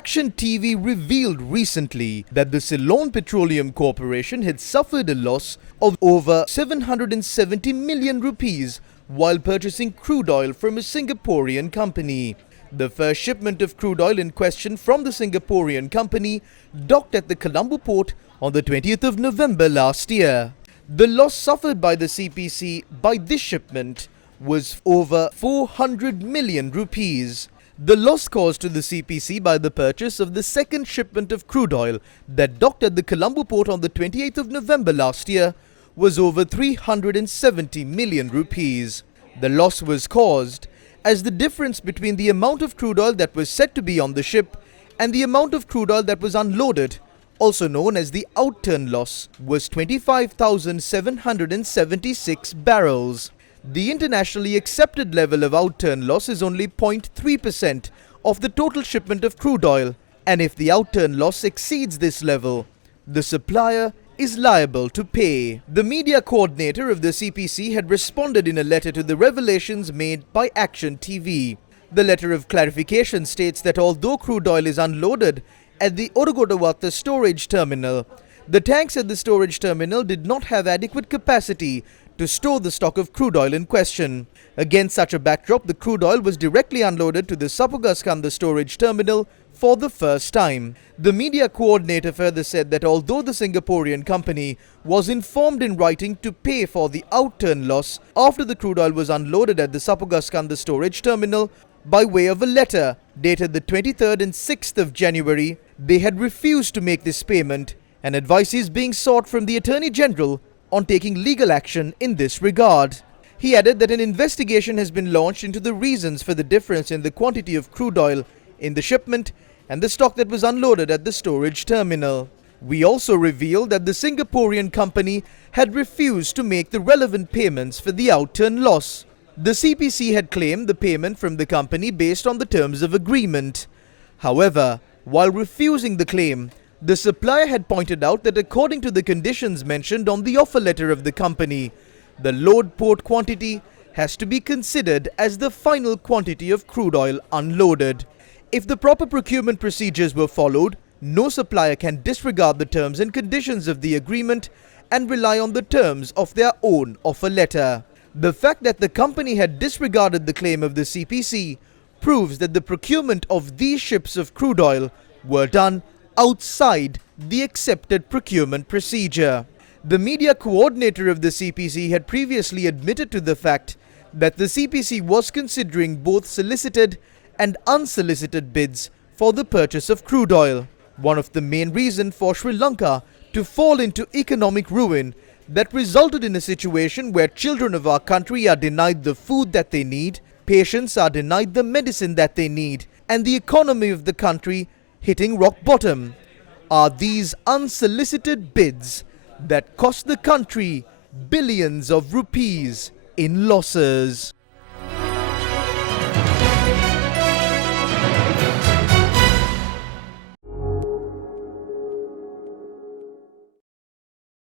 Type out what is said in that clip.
Action TV revealed recently that the Ceylon Petroleum Corporation had suffered a loss of over 770 million rupees while purchasing crude oil from a Singaporean company. The first shipment of crude oil in question from the Singaporean company docked at the Colombo port on the 20th of November last year. The loss suffered by the CPC by this shipment was over 400 million rupees. The loss caused to the CPC by the purchase of the second shipment of crude oil that docked at the Colombo port on the 28th of November last year was over 370 million rupees. The loss was caused as the difference between the amount of crude oil that was said to be on the ship and the amount of crude oil that was unloaded, also known as the outturn loss, was 25,776 barrels. The internationally accepted level of outturn loss is only 0.3% of the total shipment of crude oil, and if the outturn loss exceeds this level, the supplier is liable to pay. The media coordinator of the CPC had responded in a letter to the revelations made by Action TV. The letter of clarification states that although crude oil is unloaded at the Odugodawatha storage terminal, the tanks at the storage terminal did not have adequate capacity to store the stock of crude oil in question. Against such a backdrop, the crude oil was directly unloaded to the Sapugaskanda storage terminal for the first time. The media coordinator further said that although the Singaporean company was informed in writing to pay for the outturn loss after the crude oil was unloaded at the Sapugaskanda storage terminal by way of a letter dated the 23rd and 6th of January, they had refused to make this payment, and advice is being sought from the Attorney General on taking legal action in this regard. He added that an investigation has been launched into the reasons for the difference in the quantity of crude oil in the shipment and the stock that was unloaded at the storage terminal. We also revealed that the Singaporean company had refused to make the relevant payments for the outturn loss. The CPC had claimed the payment from the company based on the terms of agreement. However, while refusing the claim, the supplier had pointed out that according to the conditions mentioned on the offer letter of the company, the load port quantity has to be considered as the final quantity of crude oil unloaded. If the proper procurement procedures were followed, no supplier can disregard the terms and conditions of the agreement and rely on the terms of their own offer letter. The fact that the company had disregarded the claim of the CPC proves that the procurement of these ships of crude oil were done outside the accepted procurement procedure. The media coordinator of the CPC had previously admitted to the fact that the CPC was considering both solicited and unsolicited bids for the purchase of crude oil, one of the main reasons for Sri Lanka to fall into economic ruin that resulted in a situation where children of our country are denied the food that they need, patients are denied the medicine that they need, and the economy of the country hitting rock bottom. Are these unsolicited bids that cost the country billions of rupees in losses?